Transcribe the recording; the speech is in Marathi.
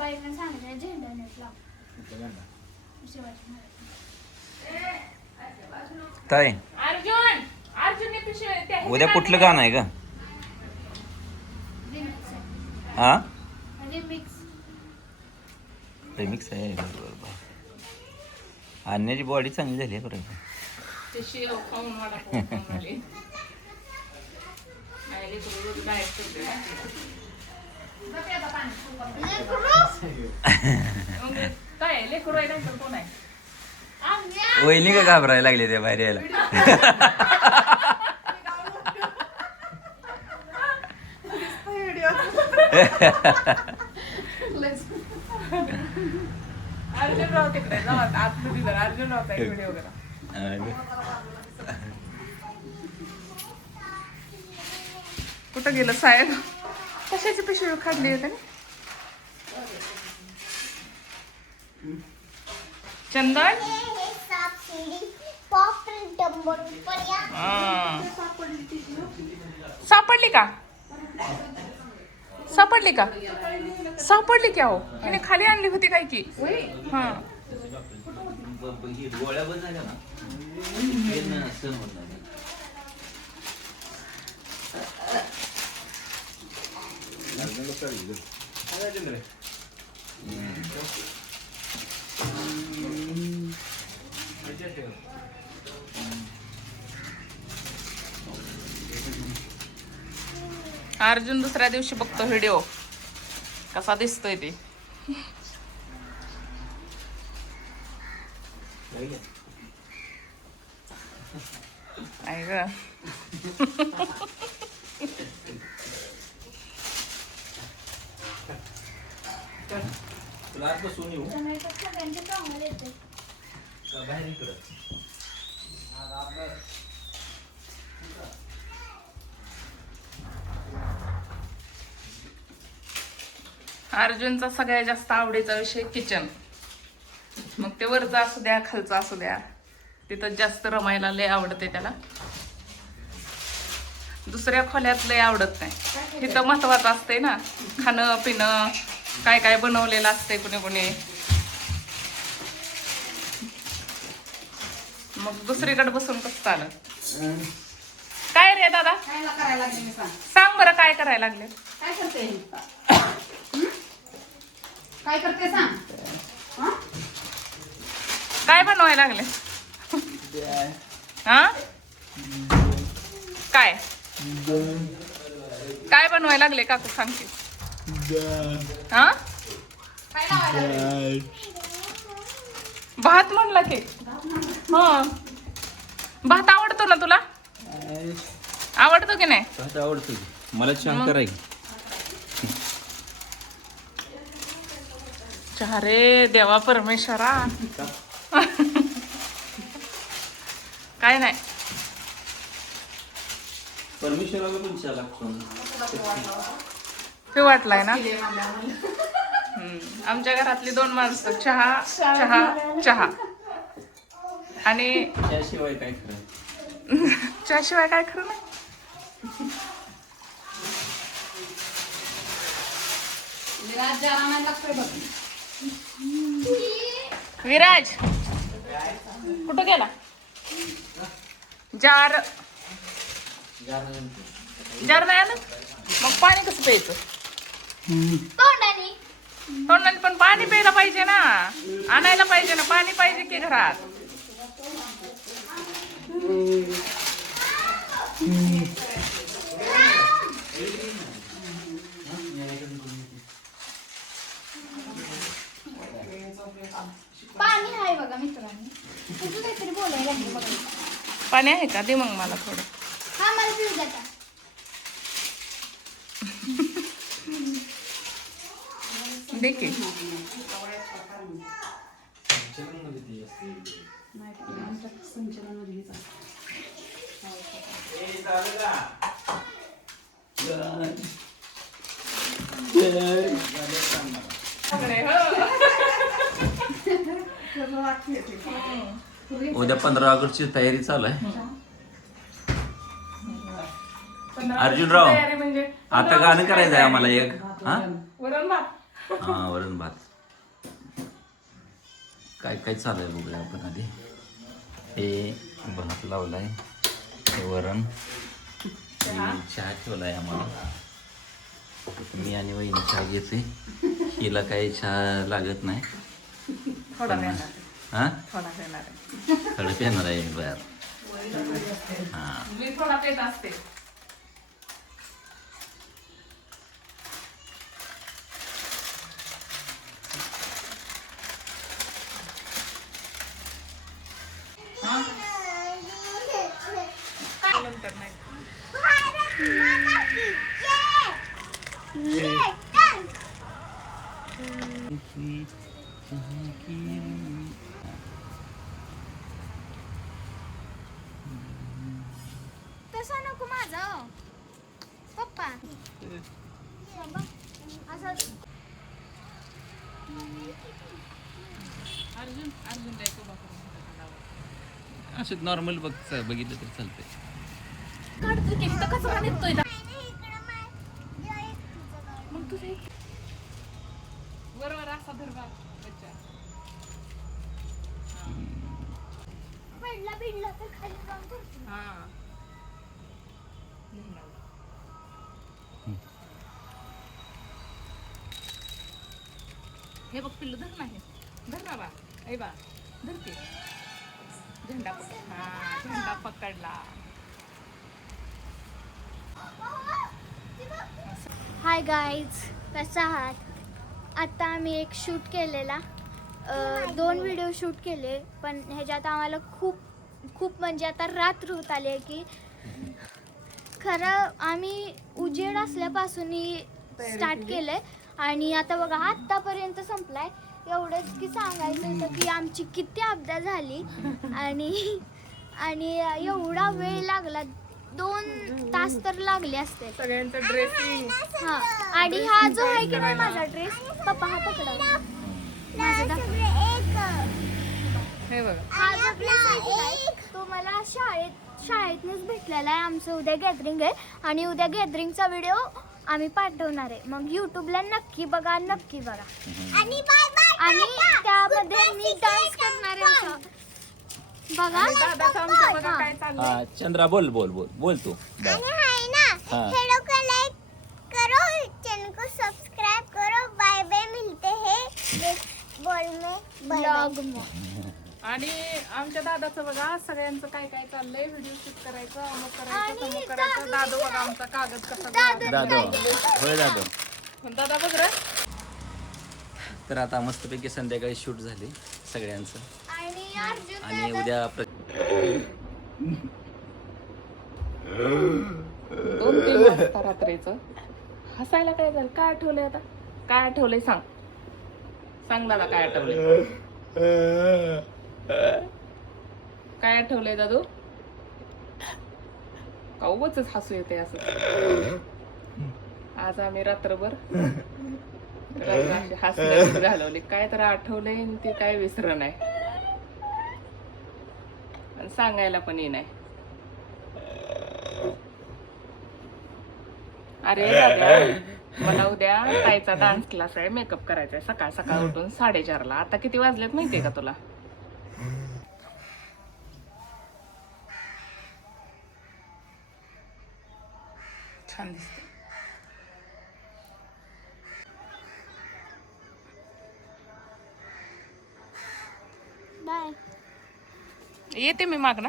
बाईनं सांगितलं झेंडा नेट लाव शिवाजी महाराज. ताई अर्जुन अर्जुन पिशवी उद्या कुठलं गाणं आहे का? रिमिक्स हा रिमिक्स. रिमिक्स आहे. बरोबर. आणण्याची बॉडी चांगली झाली आहे बरं. ते शेव खाऊन मला खाऊन आले. नाही लेकरू रोज डाएट करते ना. मग काय लेकरू आहे नंतर कोण आहे? वहिनी का घाबरायला लागले त्या बाहेर यायला? अर्जुन राव तिकडे जाऊ आता आतमध्ये जरा अर्जुन राव एक व्हिडिओ करा. कुठं गेलं साहेब? कशाची पिशवी खाल्ली होती? चंदन सापडली का? सापडली का? सापडली क्या हो? हिने खाली आणली होती काय की? हा गोळ्या बंद झाल्या ना. अर्जुन दुसऱ्या दिवशी बघतो व्हिडिओ कसा दिसतोय ते. काय ग तुला आज बसून येऊ सगळ्यांचे चांगले येते. का बाहेर इकडं? अर्जुनचा सगळ्यात जास्त आवडीचा विषय किचन. मग ते वरचं असू द्या खालचं असू द्या तिथं जास्त रमायला लय आवडते त्याला. दुसऱ्या खोल्यात लय आवडत नाही. तिथं महत्वाचं असते ना खाणं पिणं काय काय बनवलेलं असते कुणी कुणी. मग दुसरीकडे बसून कसं चालत? काय रे दादा करायला लागले मी सांग. सांग बरं काय करायला लागले? काय करते काय करते सांग. हा? काय बनवायला लागले? हा काय काय बनवायला लागले काकू सांगते? हा काय लावायला? भात म्हणला की. हा भात आवडतो ना तुला? आवडतो की नाही? भात आवडतो. मला छान करायचं. चहा रे देवा परमेश्वरा. काय नाही परमेश्वराला पण चहा लागतो. ते वाटलाय ना. आमच्या घरातली 2 माणसं चहा चहा चहा आणि त्याशिवाय काय खरं? त्याशिवाय काय खरं नाही. विराज जरा नाही लागतोय बघ. विराज कुठं गेला? जार जार नाही आलं मग पाणी कसं प्यायचं? तोंडाने तोंडाने पण पाणी प्यायला पाहिजे ना. आणायला पाहिजे ना पाणी पाहिजे की घरात. पाणी आहे बघा मित्रांनी. तुझं काहीतरी बोलायला लागलं बघा. पाणी आहे का? दे मग मला थोडं. हा मला पिऊ द्या का? दे की. उद्या 15 ऑगस्टची तयारी चालू आहे. अर्जुनराव तयारी म्हणजे आता गाणं करायचं आहे आम्हाला एक. हा वरण भात हा वरण भात. काय काय चालू आहे बघूया आपण आधी. हे भात लावलाय, हे वरण, चहा ठेवलाय आम्हाला. मी आणि वहिनी चहा घेते. हिला काही चहा लागत नाही. थोडा देणार हा थोडा देणार आहे. थोडं पेणार आहे बर. हा मी थोडा पेत असते. नंतर नाही. तसं नको माझं पप्पा. असं अर्जुन द्यायचं उभा करून. असं नॉर्मल बघितलं तर चालतंय. काढतो की तर कचरा निघतोय ना. मग तुझे बरोबर असा धरवा बच्चा. पडला बिडला तर खाली जाऊन पडतो. हा हे बघ पिल्लू धर नाही. धर ना बा. ऐ बा धर की. झेंडा पकड. हा झेंडा पकडला. हाय गाईज, कसा आहात? आता आम्ही एक शूट केलेला, 2 व्हिडिओ शूट केले, पण ह्याच्यात आम्हाला खूप म्हणजे आता रात्र होत आली आहे की खरं आम्ही उजेड असल्यापासून स्टार्ट केलं आहे. आणि आता बघा आत्तापर्यंत संपलाय. एवढंच की सांगायचं होतं की आमची किती अपदा झाली आणि एवढा वेळ लागला. 2 तास तर लागले असते. सगळ्यांचं ड्रेसिंग. हा आणि हा जो आहे की नाही माझा ड्रेस, पप्पा हा पकडा माझा दाखव. हे बघा. हा जो ड्रेस आहे की नाही, तो मला शाळेतनंच भेटलेला आहे. आमचं उद्या गॅदरिंग आहे आणि उद्या गॅदरिंगचा व्हिडिओ आम्ही पाठवणार आहे. मग यूट्यूबला नक्की बघा. आणि त्यामध्ये मी डान्स करणार आहे. बघा दादाचं आमचं बघा काय चाललंय. हा चंद्रा बोल तू. हाँ। हेलो को लाइक करो, चैनल को सब्सक्राइब करो. बाय बाय, मिलते हैं ब्लॉग में. आणि आमच्या दादाचं बघा सगळ्यांचं काय काय चाललंय. व्हिडिओ शूट करायचं, अमुक करायचं, तमुक करायचं. दादू बघा आमचा कागद कसा दादो होय दादो. पण दादा बघ रे. तर आता मस्तपैकी संध्याकाळी शूट झाले सगळ्यांचं. आणि अर्जुन आणि उद्या 2-3 वाजता रात्रीचं. हसायला काय झालं? काय आठवलंय आता? काय आठवलंय सांग दादा काय आठवलंय? काय आठवलंय दादू? का उगाचच हसू येते असं? आज आम्ही रात्रभर हसण्यात घालवले. काय तर आठवलंय आणि ते काय विसर नाही आणि सांगायला पण ये नाही. अरे दादा, मला उद्या ताईचा डान्स क्लास आहे, मेकअप करायचा आहे. सकाळ सकाळ उठून 4:30ला. आता किती वाजलेत माहितीये का तुला? छान दिसते. बाय. येते मी माग ना.